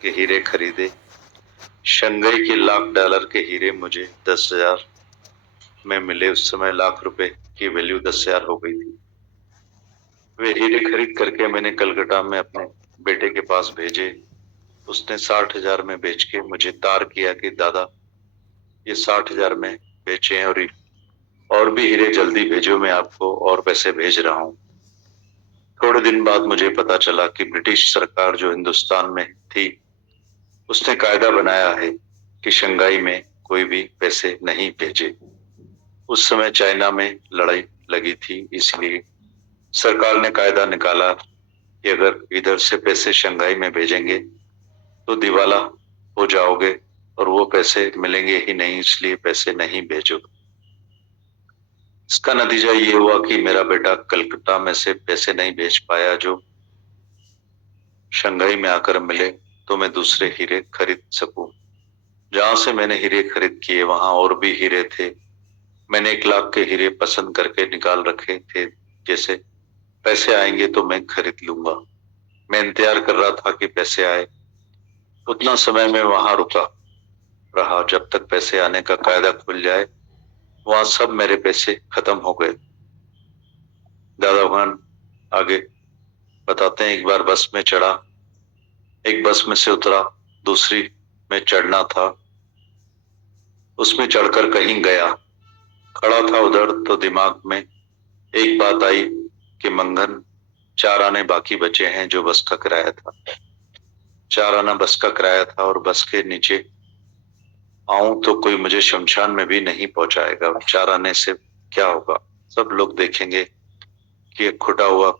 के हीरे खरीदे। शंघाई के $1,00,000 के हीरे मुझे 10,000 में मिले। उस समय ₹1,00,000 की वैल्यू 10,000 हो गई थी। वे हीरे खरीद करके मैंने कलकत्ता में अपने बेटे के पास भेजे। उसने 60,000 में बेच के मुझे तार किया कि दादा ये 60,000 में बेचे हैं और भी हीरे जल्दी भेजो, मैं आपको और पैसे भेज रहा हूँ। थोड़े दिन बाद मुझे पता चला कि ब्रिटिश सरकार जो हिंदुस्तान में थी उसने कायदा बनाया है कि शंघाई में कोई भी पैसे नहीं भेजे। उस समय चाइना में लड़ाई लगी थी, इसलिए सरकार ने कायदा निकाला कि अगर इधर से पैसे शंघाई में भेजेंगे तो दिवाला हो जाओगे और वो पैसे मिलेंगे ही नहीं, इसलिए पैसे नहीं भेजो। इसका नतीजा ये हुआ कि मेरा बेटा कलकत्ता में से पैसे नहीं भेज पाया जो शंघाई में आकर मिले, तो मैं दूसरे हीरे खरीद सकूं। जहां से मैंने हीरे खरीद किए वहां और भी हीरे थे। मैंने 1,00,000 के हीरे पसंद करके निकाल रखे थे। जैसे पैसे आएंगे तो मैं खरीद लूंगा। मैं इंतजार कर रहा था कि पैसे आए। उतना समय मैं वहां रुका रहा जब तक पैसे आने का कायदा खुल जाए। वहां सब मेरे पैसे खत्म हो गए। दादा भगवान आगे बताते हैं, एक बार बस में चढ़ा, एक बस में से उतरा, दूसरी में चढ़ना था। उसमें चढ़कर कहीं गया, खड़ा था उधर तो दिमाग में एक बात आई कि मंगन 4 आने बाकी बचे हैं जो बस का किराया था। 4 आना बस का किराया था और बस के नीचे आऊं तो कोई मुझे शमशान में भी नहीं पहुंचाएगा। 4 आने से क्या होगा? सब लोग देखेंगे कि एक खुटा हुआ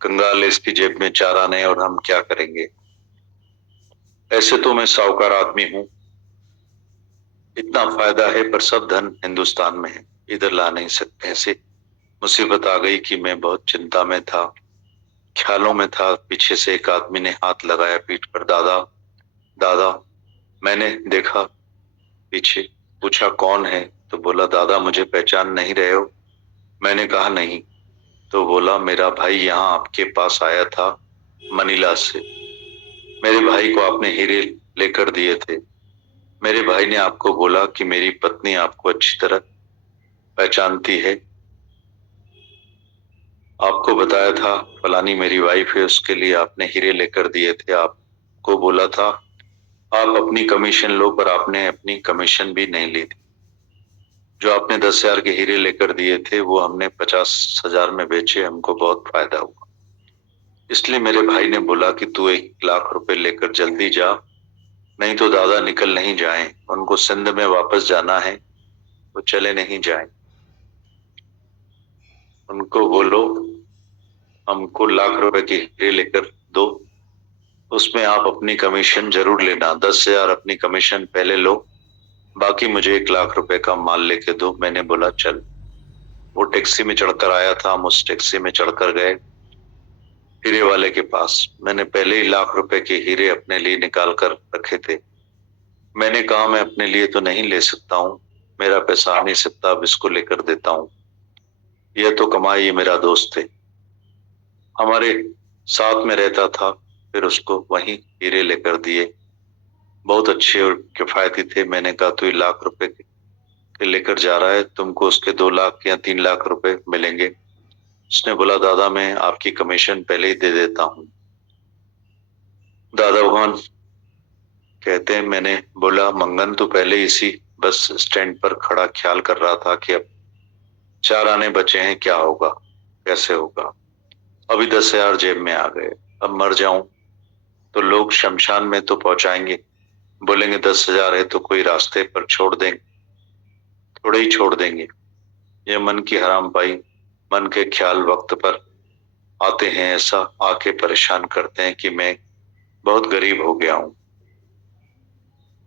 कंगाल इसकी जेब में 4 आने और हम क्या करेंगे। ऐसे तो मैं साहूकार आदमी हूं, इतना फायदा है, पर सब धन हिंदुस्तान में है, इधर ला नहीं सकते। ऐसे मुसीबत आ गई कि मैं बहुत चिंता में था, ख्यालों में था। पीछे से एक आदमी ने हाथ लगाया पीठ पर। दादा दादा। मैंने देखा पीछे, पूछा कौन है? तो बोला दादा मुझे पहचान नहीं रहे हो? मैंने कहा नहीं। तो बोला मेरा भाई यहाँ आपके पास आया था मनीला से। मेरे भाई को आपने हीरे लेकर दिए थे। मेरे भाई ने आपको बोला कि मेरी पत्नी आपको अच्छी तरह पहचानती है। आपको बताया था फलानी मेरी वाइफ है, उसके लिए आपने हीरे लेकर दिए थे। आपको बोला था आप अपनी कमीशन लो, पर आपने अपनी कमीशन भी नहीं ली थी। जो आपने 10,000 के हीरे लेकर दिए थे वो हमने 50,000 में बेचे, हमको बहुत फायदा हुआ। इसलिए मेरे भाई ने बोला कि तू 1,00,000 लेकर जल्दी जा, नहीं तो दादा निकल नहीं जाए। उनको सिंध में वापस जाना है, वो चले नहीं जाए। उनको बोलो हमको ₹1,00,000 के हीरे लेकर दो, उसमें आप अपनी कमीशन जरूर लेना। 10,000 अपनी कमीशन पहले लो, बाकी मुझे ₹1,00,000 का माल लेके दो। मैंने बोला चल। वो टैक्सी में चढ़कर आया था, हम उस टैक्सी में चढ़कर गए हीरे वाले के पास। मैंने पहले ही ₹1,00,000 के हीरे अपने लिए निकाल कर रखे थे। मैंने कहा मैं अपने लिए तो नहीं ले सकता हूँ, मेरा पैसा आ नहीं सकता, अब इसको लेकर देता हूँ। यह तो कमाई, ये मेरा दोस्त है, हमारे साथ में रहता था। फिर उसको वही हीरे लेकर दिए, बहुत अच्छे और किफायती थे। मैंने कहा तू ₹1,00,000 के लेकर जा रहा है, तुमको उसके 2,00,000 या ₹3,00,000 मिलेंगे। उसने बोला दादा मैं आपकी कमीशन पहले ही दे देता हूँ। दादा भगवान कहते हैं मैंने बोला मंगन तो पहले इसी बस स्टैंड पर खड़ा ख्याल कर रहा था कि अब 4 आने बचे हैं, क्या होगा, कैसे होगा। अभी 10,000 जेब में आ गए। अब मर जाऊं तो लोग शमशान में तो पहुंचाएंगे, बोलेंगे 10,000 है तो कोई रास्ते पर छोड़ देंगे, थोड़े ही छोड़ देंगे। ये मन की हराम पाई, मन के ख्याल वक्त पर आते हैं, ऐसा आके परेशान करते हैं कि मैं बहुत गरीब हो गया हूँ।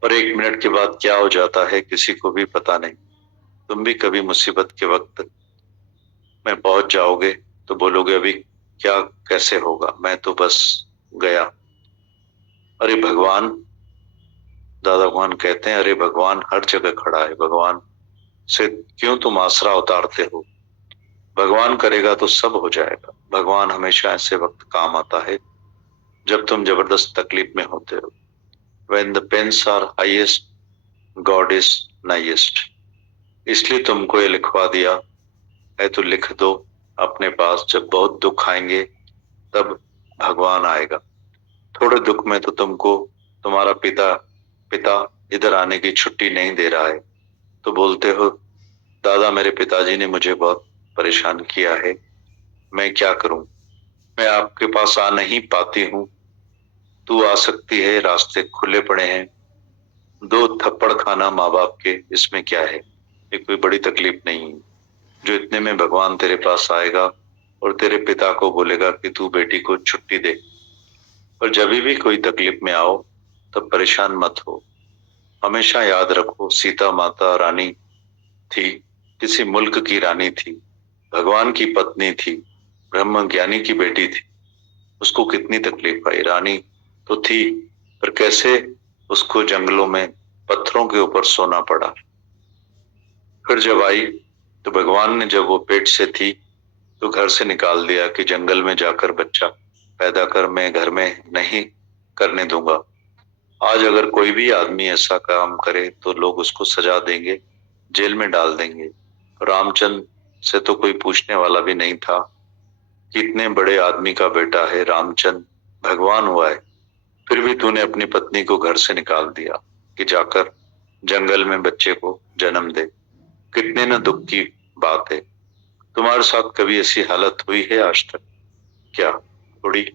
और 1 मिनट के बाद क्या हो जाता है किसी को भी पता नहीं। तुम भी कभी मुसीबत के वक्त में पहुंच जाओगे तो बोलोगे अभी क्या कैसे होगा, मैं तो बस गया। अरे भगवान, दादा भगवान कहते हैं अरे भगवान हर जगह खड़ा है, भगवान से क्यों तुम आसरा उतारते हो? भगवान करेगा तो सब हो जाएगा। भगवान हमेशा ऐसे वक्त काम आता है जब तुम जबरदस्त तकलीफ में होते हो। When the pains are highest, God is nighest। इसलिए तुमको ये लिखवा दिया है तो लिख दो अपने पास, जब बहुत दुख आएंगे तब भगवान आएगा। थोड़े दुख में तो तुमको तुम्हारा पिता पिता इधर आने की छुट्टी नहीं दे रहा है, तो बोलते हो दादा मेरे पिताजी ने मुझे बहुत परेशान किया है, मैं क्या करूं, मैं आपके पास आ नहीं पाती हूँ, तू आ सकती है, रास्ते खुले पड़े हैं, दो थप्पड़ खाना माँ बाप के, इसमें क्या है, ये कोई बड़ी तकलीफ नहीं है। जो इतने में भगवान तेरे पास आएगा और तेरे पिता को बोलेगा कि तू बेटी को छुट्टी दे। और जब भी कोई तकलीफ में आओ तब परेशान मत हो, हमेशा याद रखो सीता माता रानी थी, किसी मुल्क की रानी थी, भगवान की पत्नी थी, ब्रह्म ज्ञानी की बेटी थी, उसको कितनी तकलीफ आई, रानी तो थी पर कैसे उसको जंगलों में पत्थरों के ऊपर सोना पड़ा। फिर जब आई तो भगवान ने, जब वो पेट से थी तो घर से निकाल दिया कि जंगल में जाकर बच्चा पैदा कर, मैं घर में नहीं करने दूंगा। आज अगर कोई भी आदमी ऐसा काम करे तो लोग उसको सजा देंगे, जेल में डाल देंगे। रामचंद्र से तो कोई पूछने वाला भी नहीं था कि इतने बड़े आदमी का बेटा है, रामचंद्र भगवान हुआ है, फिर भी तूने अपनी पत्नी को घर से निकाल दिया कि जाकर जंगल में बच्चे को जन्म दे। कितने न दुख की बात है। तुम्हारे साथ कभी ऐसी हालत हुई है आज तक क्या? थोड़ी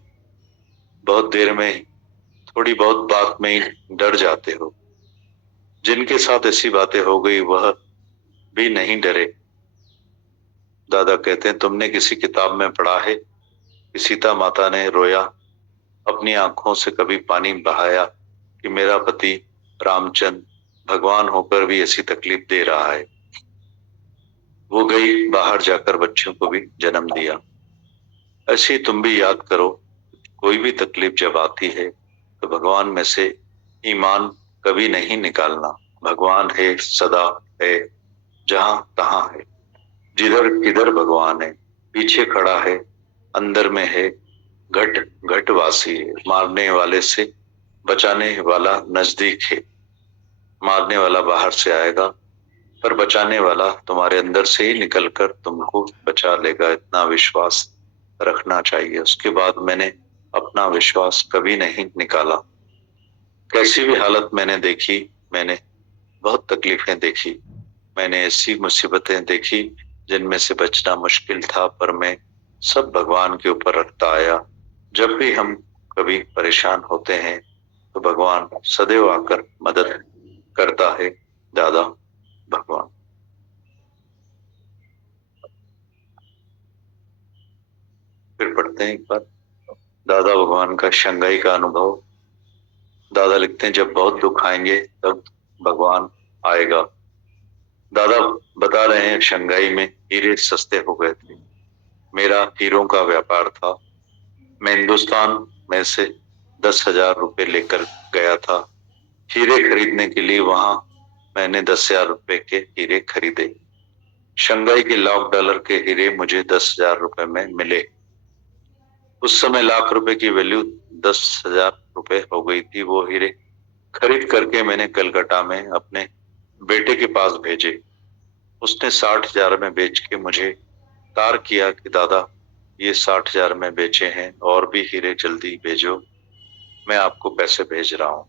बहुत देर में, थोड़ी बहुत बात में ही डर जाते हो। जिनके साथ ऐसी बातें हो गई वह भी नहीं डरे। दादा कहते हैं तुमने किसी किताब में पढ़ा है कि सीता माता ने रोया, अपनी आंखों से कभी पानी बहाया कि मेरा पति रामचंद्र भगवान होकर भी ऐसी तकलीफ दे रहा है। वो गई बाहर जाकर बच्चों को भी जन्म दिया। ऐसे ही तुम भी याद करो, कोई भी तकलीफ जब आती है तो भगवान में से ईमान कभी नहीं निकालना। भगवान है, सदा है, जहां तहां है, जिधर किधर भगवान है, पीछे खड़ा है, अंदर में है, घट घट वासी है, मारने वाले से बचाने वाला नजदीक है। मारने वाला बाहर से आएगा पर बचाने वाला तुम्हारे अंदर से ही निकलकर तुमको बचा लेगा, इतना विश्वास रखना चाहिए। उसके बाद मैंने अपना विश्वास कभी नहीं निकाला। कैसी भी हालत मैंने देखी, मैंने बहुत तकलीफें देखी, मैंने ऐसी मुसीबतें देखी जिनमें से बचना मुश्किल था, पर मैं सब भगवान के ऊपर रखता आया। जब भी हम कभी परेशान होते हैं तो भगवान सदैव आकर मदद करता है। दादा भगवान। फिर पढ़ते हैं एक बार दादा भगवान का शंघाई का अनुभव। दादा लिखते हैं जब बहुत दुख आएंगे तब भगवान आएगा। दादा बता रहे हैं शंघाई में हीरे सस्ते हो गए थे, मेरा हीरों का व्यापार था, मैं हिंदुस्तान में से 10,000 रुपए लेकर गया था हीरे खरीदने के लिए। वहां मैंने 10,000 रुपए के हीरे खरीदे। शंघाई के $1,00,000 के हीरे मुझे 10,000 रुपए में मिले। उस समय $1,00,000 की वैल्यू 10,000 रुपए हो गई थी। वो हीरे खरीद करके मैंने कलकत्ता में अपने बेटे के पास भेजे। उसने 60,000 में बेच के मुझे तार किया कि दादा ये 60,000 में बेचे हैं, और भी हीरे जल्दी भेजो, मैं आपको पैसे भेज रहा हूँ।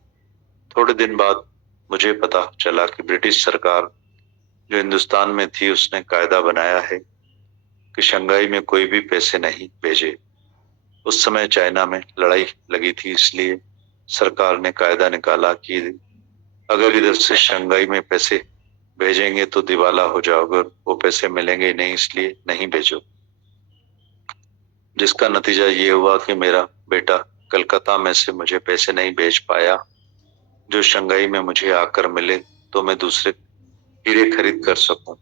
थोड़े दिन बाद मुझे पता चला कि ब्रिटिश सरकार जो हिंदुस्तान में थी उसने कायदा बनाया है कि शंघाई में कोई भी पैसे नहीं भेजे। उस समय चाइना में लड़ाई लगी थी, इसलिए सरकार ने कायदा निकाला कि अगर इधर से शंघाई में पैसे भेजेंगे तो दिवाला हो जाओगे, वो पैसे मिलेंगे नहीं, इसलिए नहीं भेजो। जिसका नतीजा ये हुआ कि मेरा बेटा कलकत्ता में से मुझे पैसे नहीं भेज पाया जो शंघाई में मुझे आकर मिले, तो मैं दूसरे हीरे खरीद कर सकूं।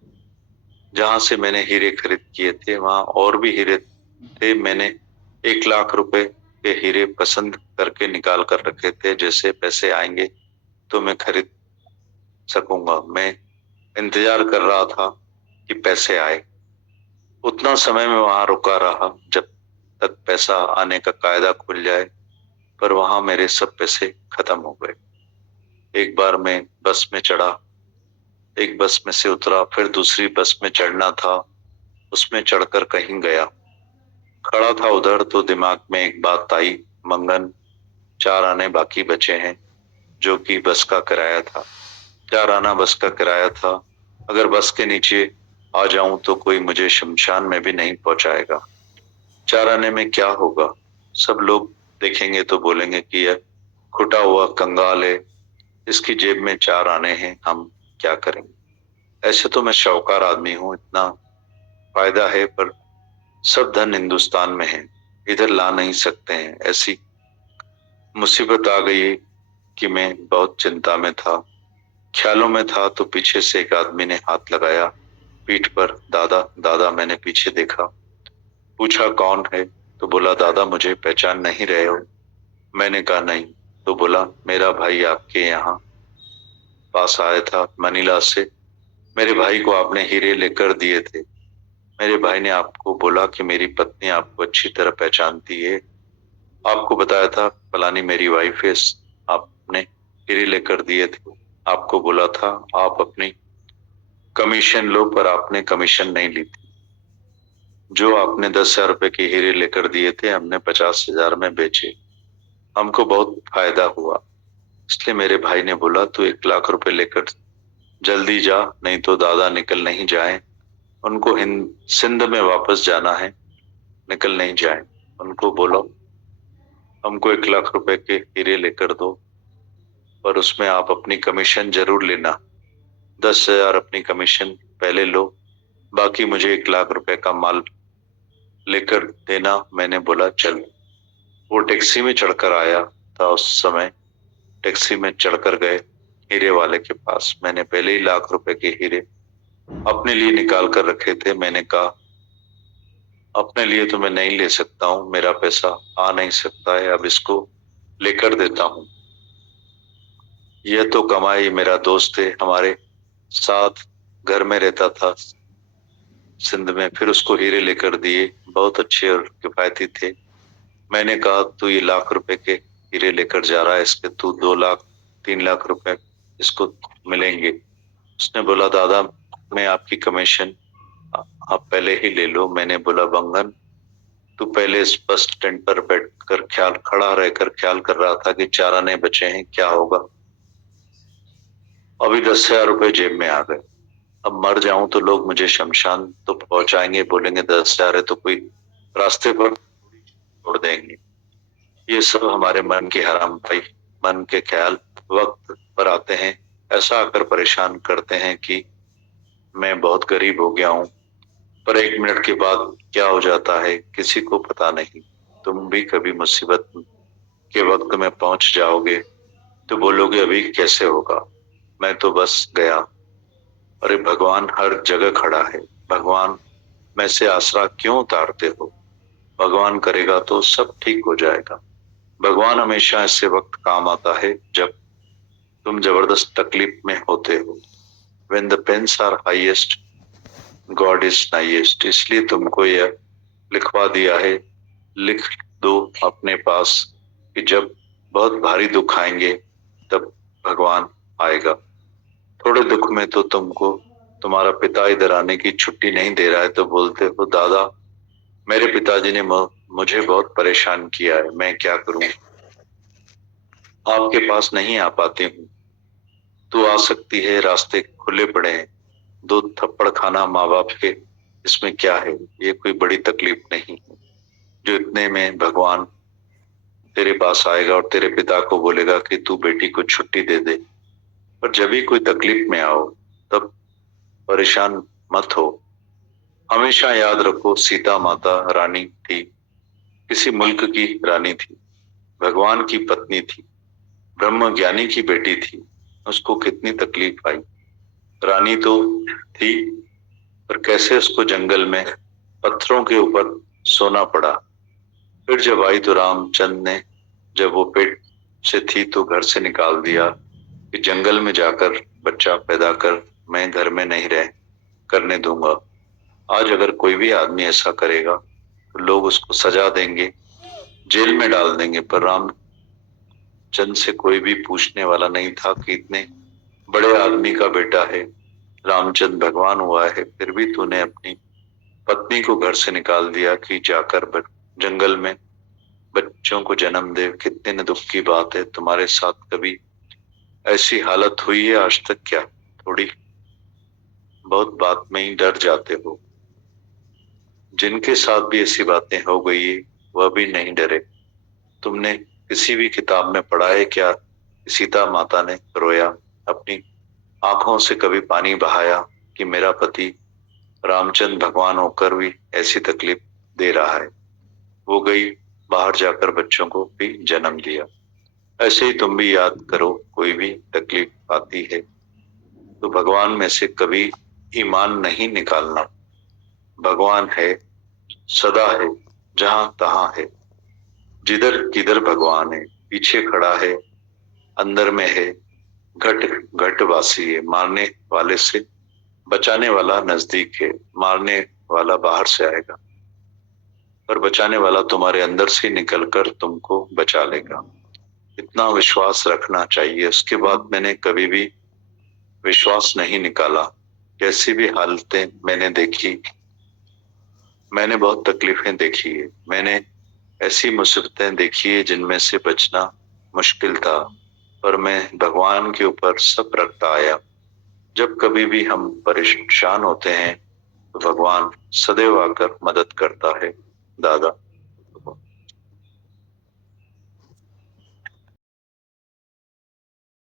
जहां से मैंने हीरे खरीद किए थे वहां और भी हीरे थे। मैंने 1,00,000 रुपए के हीरे पसंद करके निकाल कर रखे थे, जैसे पैसे आएंगे तो मैं खरीद सकूंगा। मैं इंतजार कर रहा था कि पैसे आए। उतना समय में वहां रुका रहा जब तक पैसा आने का कायदा खुल जाए। पर वहां मेरे सब पैसे खत्म हो गए। एक बार मैं बस में चढ़ा, एक बस में से उतरा, फिर दूसरी बस में चढ़ना था, उसमें चढ़कर कहीं गया। खड़ा था उधर तो दिमाग में एक बात आई, मंगन 4 आने बाकी बचे हैं, जो कि बस का किराया था। 4 आना बस का किराया था। अगर बस के नीचे आ जाऊं तो कोई मुझे शमशान में भी नहीं पहुंचाएगा। 4 आने में क्या होगा? सब लोग देखेंगे तो बोलेंगे कि यह खुटा हुआ कंगाल है, इसकी जेब में 4 आने हैं, हम क्या करेंगे? ऐसे तो मैं शाहूकार आदमी हूँ, इतना फायदा है, पर सब धन हिंदुस्तान में है, इधर ला नहीं सकते हैं। ऐसी मुसीबत आ गई कि मैं बहुत चिंता में था, ख्यालों में था, तो पीछे से एक आदमी ने हाथ लगाया पीठ पर। दादा दादा, मैंने पीछे देखा, पूछा कौन है? तो बोला दादा मुझे पहचान नहीं रहे हो? मैंने कहा नहीं। तो बोला मेरा भाई आपके यहाँ पास आया था मनीला से, मेरे भाई को आपने हीरे लेकर दिए थे। मेरे भाई ने आपको बोला कि मेरी पत्नी आपको अच्छी तरह पहचानती है, आपको बताया था फलानी मेरी वाइफ है, आपने हीरे लेकर दिए थे। आपको बोला था आप अपनी कमीशन लो, पर आपने कमीशन नहीं ली थी। जो आपने 10,000 रुपए के हीरे लेकर दिए थे, हमने 50,000 में बेचे, हमको बहुत फायदा हुआ। इसलिए मेरे भाई ने बोला तू 1 लाख रुपए लेकर जल्दी जा, नहीं तो दादा निकल नहीं जाए, उनको हिंद सिंध में वापस जाना है, निकल नहीं जाए। उनको बोलो हमको 1 लाख रुपए के हीरे लेकर दो, पर उसमें आप अपनी कमीशन जरूर लेना। 10,000 अपनी कमीशन पहले लो, बाकी मुझे 1 लाख रुपए का माल लेकर देना। मैंने बोला चल। वो टैक्सी में चढ़कर आया था, उस समय टैक्सी में चढ़कर गए हीरे वाले के पास। मैंने पहले ही 1 लाख रुपए के हीरे अपने लिए निकाल कर रखे थे। मैंने कहा अपने लिए तो मैं नहीं ले सकता हूँ, मेरा पैसा आ नहीं सकता है, अब इसको लेकर देता हूँ। यह तो कमाई, मेरा दोस्त है, हमारे साथ घर में रहता था सिंध में। फिर उसको हीरे लेकर दिए, बहुत अच्छे और किफायती थे। मैंने कहा तू ये 1 लाख रुपए के हीरे लेकर जा रहा है, इसके तू 2 लाख 3 लाख रुपए इसको मिलेंगे। उसने बोला दादा मैं आपकी कमीशन आप पहले ही ले लो। मैंने बोला बंगन तू पहले इस बस स्टैंड पर बैठ कर खड़ा रहकर ख्याल कर रहा था कि 4 आने बचे हैं, क्या होगा? अभी 10,000 रुपए जेब में आ गए। अब मर जाऊं तो लोग मुझे शमशान तो पहुंचाएंगे, बोलेंगे 10,000 है तो कोई रास्ते पर छोड़ देंगे। ये सब हमारे मन के हराम भाई, मन के ख्याल वक्त पर आते हैं, ऐसा आकर परेशान करते हैं कि मैं बहुत गरीब हो गया हूँ, पर 1 मिनट के बाद क्या हो जाता है किसी को पता नहीं। तुम भी कभी मुसीबत के वक्त में पहुंच जाओगे तो बोलोगे अभी कैसे होगा, मैं तो बस गया। अरे भगवान हर जगह खड़ा है, भगवान में से आसरा क्यों उतारते हो? भगवान करेगा तो सब ठीक हो जाएगा। भगवान हमेशा ऐसे वक्त काम आता है जब तुम जबरदस्त तकलीफ में होते हो। When the pains are highest, God is nighest। इसलिए तुमको यह लिखवा दिया है, लिख दो अपने पास कि जब बहुत भारी दुख आएंगे तब भगवान आएगा। थोड़े दुख में तो तुमको तुम्हारा पिता इधर आने की छुट्टी नहीं दे रहा है, तो बोलते हो दादा मेरे पिताजी ने मुझे बहुत परेशान किया है, मैं क्या करूं, आपके पास नहीं आ पाती हूँ। तू आ सकती है, रास्ते खुले पड़े हैं, 2 थप्पड़ खाना माँ बाप के, इसमें क्या है, ये कोई बड़ी तकलीफ नहीं है। जो इतने में भगवान तेरे पास आएगा और तेरे पिता को बोलेगा कि तू बेटी को छुट्टी दे दे। पर जब भी कोई तकलीफ में आओ तब परेशान मत हो। हमेशा याद रखो सीता माता रानी थी, किसी मुल्क की रानी थी, भगवान की पत्नी थी, ब्रह्म ज्ञानी की बेटी थी। उसको कितनी तकलीफ आई, रानी तो थी, पर कैसे उसको जंगल में पत्थरों के ऊपर सोना पड़ा। फिर जब आई तो रामचंद्र ने, जब वो पेट से थी तो घर से निकाल दिया कि जंगल में जाकर बच्चा पैदा कर, मैं घर में नहीं रह करने दूंगा। आज अगर कोई भी आदमी ऐसा करेगा तो लोग उसको सजा देंगे, जेल में डाल देंगे, पर राम रामचंद्र से कोई भी पूछने वाला नहीं था कि इतने बड़े आदमी का बेटा है, रामचंद्र भगवान हुआ है, फिर भी तूने अपनी पत्नी को घर से निकाल दिया कि जाकर जंगल में बच्चों को जन्म दे। कितने न दुख की बात है। तुम्हारे साथ कभी ऐसी हालत हुई है आज तक क्या? थोड़ी बहुत बात में ही डर जाते हो। जिनके साथ भी ऐसी बातें हो गई वह भी नहीं डरे। तुमने किसी भी किताब में पढ़ा है क्या सीता माता ने रोया, अपनी आंखों से कभी पानी बहाया कि मेरा पति रामचंद्र भगवान होकर भी ऐसी तकलीफ दे रहा है? वो गई बाहर जाकर बच्चों को भी जन्म दिया। ऐसे ही तुम भी याद करो, कोई भी तकलीफ आती है तो भगवान में से कभी ईमान नहीं निकालना। भगवान है, सदा है, जहां तहां है, जिधर किधर भगवान है। पीछे खड़ा है, अंदर में है, घट घट वासी है। मारने वाले से बचाने वाला नजदीक है। मारने वाला बाहर से आएगा पर बचाने वाला तुम्हारे अंदर से निकलकर तुमको बचा लेगा। इतना विश्वास रखना चाहिए। उसके बाद मैंने कभी भी विश्वास नहीं निकाला। कैसी भी हालतें मैंने देखी, मैंने बहुत तकलीफें देखी है, मैंने ऐसी मुसीबतें देखी है जिनमें से बचना मुश्किल था, पर मैं भगवान के ऊपर सब रखता आया। जब कभी भी हम परेशान होते हैं तो भगवान सदैव आकर मदद करता है दादा।